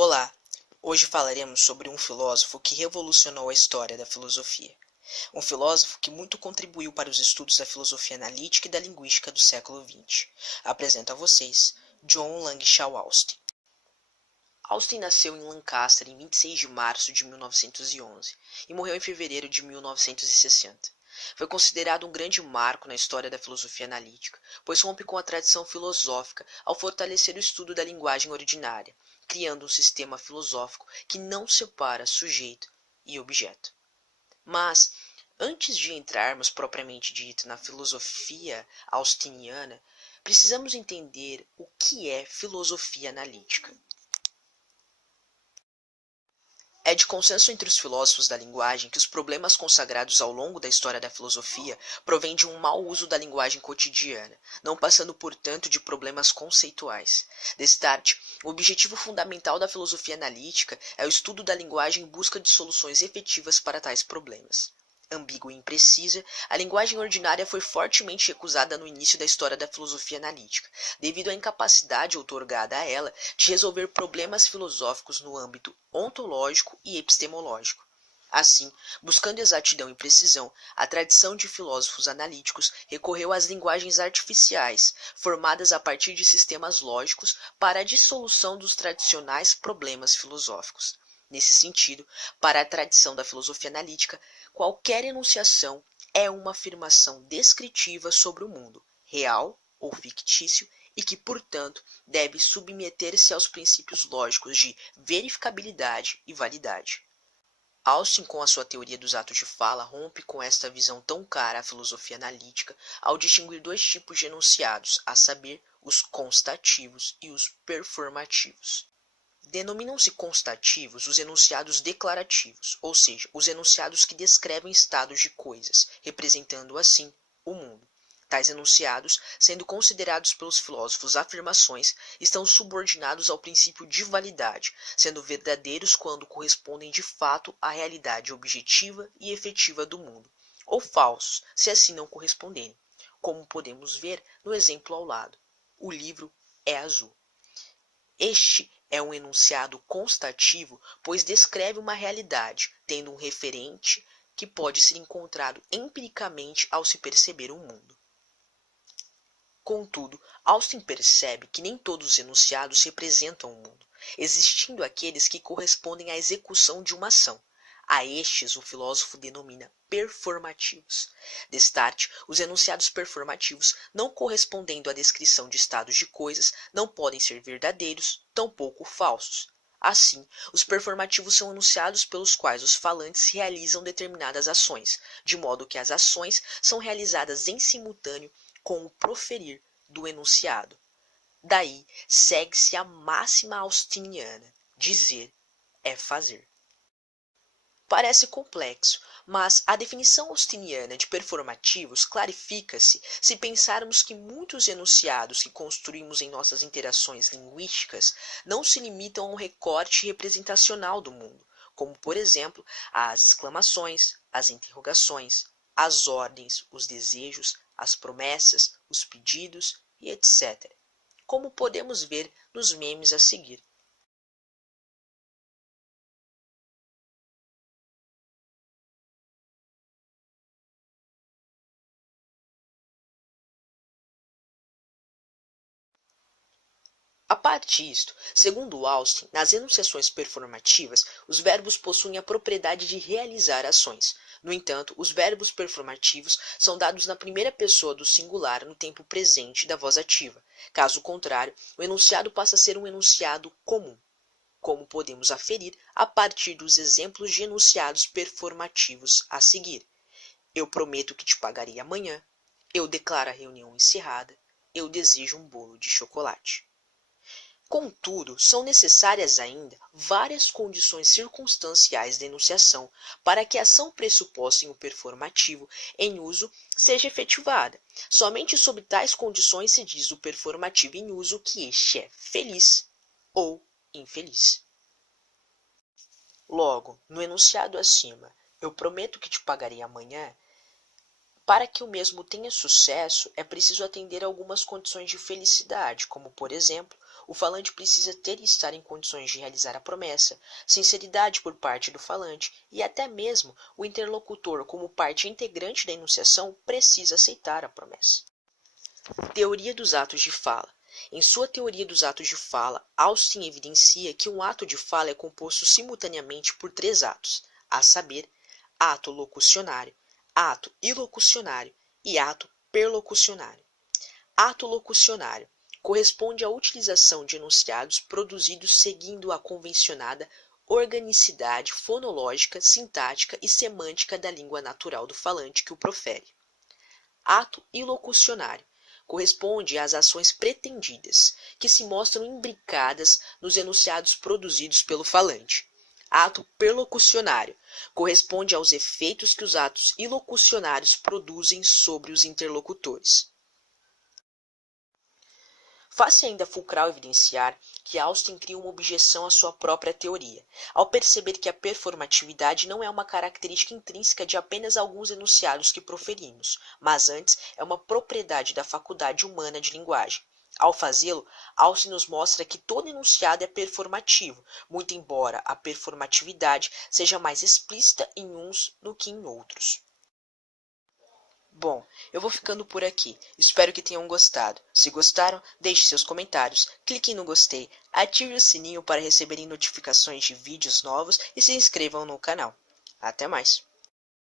Olá! Hoje falaremos sobre um filósofo que revolucionou a história da filosofia. Um filósofo que muito contribuiu para os estudos da filosofia analítica e da linguística do século XX. Apresento a vocês John Langshaw Austin. Austin nasceu em Lancaster em 26 de março de 1911 e morreu em fevereiro de 1960. Foi considerado um grande marco na história da filosofia analítica, pois rompe com a tradição filosófica ao fortalecer o estudo da linguagem ordinária, criando um sistema filosófico que não separa sujeito e objeto. Mas, antes de entrarmos propriamente dito na filosofia austiniana, precisamos entender o que é filosofia analítica. É de consenso entre os filósofos da linguagem que os problemas consagrados ao longo da história da filosofia provêm de um mau uso da linguagem cotidiana, não passando, portanto, de problemas conceituais. Destarte, o objetivo fundamental da filosofia analítica é o estudo da linguagem em busca de soluções efetivas para tais problemas. Ambígua e imprecisa, a linguagem ordinária foi fortemente recusada no início da história da filosofia analítica, devido à incapacidade outorgada a ela de resolver problemas filosóficos no âmbito ontológico e epistemológico. Assim, buscando exatidão e precisão, a tradição de filósofos analíticos recorreu às linguagens artificiais, formadas a partir de sistemas lógicos para a dissolução dos tradicionais problemas filosóficos. Nesse sentido, para a tradição da filosofia analítica, qualquer enunciação é uma afirmação descritiva sobre o mundo, real ou fictício, e que, portanto, deve submeter-se aos princípios lógicos de verificabilidade e validade. Austin, com a sua teoria dos atos de fala, rompe com esta visão tão cara à filosofia analítica ao distinguir dois tipos de enunciados, a saber, os constativos e os performativos. Denominam-se constativos os enunciados declarativos, ou seja, os enunciados que descrevem estados de coisas, representando assim o mundo. Tais enunciados, sendo considerados pelos filósofos afirmações, estão subordinados ao princípio de validade, sendo verdadeiros quando correspondem de fato à realidade objetiva e efetiva do mundo, ou falsos, se assim não corresponderem, como podemos ver no exemplo ao lado. O livro é azul. Este é um enunciado constativo, pois descreve uma realidade, tendo um referente que pode ser encontrado empiricamente ao se perceber o mundo. Contudo, Austin percebe que nem todos os enunciados representam o mundo, existindo aqueles que correspondem à execução de uma ação. A estes o filósofo denomina performativos. Destarte, os enunciados performativos, não correspondendo à descrição de estados de coisas, não podem ser verdadeiros, tampouco falsos. Assim, os performativos são enunciados pelos quais os falantes realizam determinadas ações, de modo que as ações são realizadas em simultâneo com o proferir do enunciado. Daí segue-se a máxima austiniana: dizer é fazer. Parece complexo, mas a definição austiniana de performativos clarifica-se se pensarmos que muitos enunciados que construímos em nossas interações linguísticas não se limitam a um recorte representacional do mundo, como, por exemplo, as exclamações, as interrogações, as ordens, os desejos, as promessas, os pedidos e etc., como podemos ver nos memes a seguir. A parte disto, segundo Austin, nas enunciações performativas, os verbos possuem a propriedade de realizar ações. No entanto, os verbos performativos são dados na primeira pessoa do singular no tempo presente da voz ativa. Caso contrário, o enunciado passa a ser um enunciado comum, como podemos aferir a partir dos exemplos de enunciados performativos a seguir. Eu prometo que te pagarei amanhã. Eu declaro a reunião encerrada. Eu desejo um bolo de chocolate. Contudo, são necessárias ainda várias condições circunstanciais da enunciação para que a ação pressuposta em um performativo em uso seja efetivada. Somente sob tais condições se diz do performativo em uso que este é feliz ou infeliz. Logo, no enunciado acima, eu prometo que te pagarei amanhã, para que o mesmo tenha sucesso, é preciso atender a algumas condições de felicidade, como, por exemplo, O falante precisa ter e estar em condições de realizar a promessa, sinceridade por parte do falante e até mesmo o interlocutor, como parte integrante da enunciação, precisa aceitar a promessa. Teoria dos atos de fala. Em sua teoria dos atos de fala, Austin evidencia que um ato de fala é composto simultaneamente por três atos, a saber, ato locucionário, ato ilocucionário e ato perlocucionário. Ato locucionário corresponde à utilização de enunciados produzidos seguindo a convencionada organicidade fonológica, sintática e semântica da língua natural do falante que o profere. Ato ilocucionário corresponde às ações pretendidas, que se mostram imbricadas nos enunciados produzidos pelo falante. Ato perlocucionário corresponde aos efeitos que os atos ilocucionários produzem sobre os interlocutores. Faz-se ainda fulcral evidenciar que Austin cria uma objeção à sua própria teoria, ao perceber que a performatividade não é uma característica intrínseca de apenas alguns enunciados que proferimos, mas antes é uma propriedade da faculdade humana de linguagem. Ao fazê-lo, Austin nos mostra que todo enunciado é performativo, muito embora a performatividade seja mais explícita em uns do que em outros. Bom, eu vou ficando por aqui. Espero que tenham gostado. Se gostaram, deixe seus comentários, cliquem no gostei, ative o sininho para receberem notificações de vídeos novos e se inscrevam no canal. Até mais!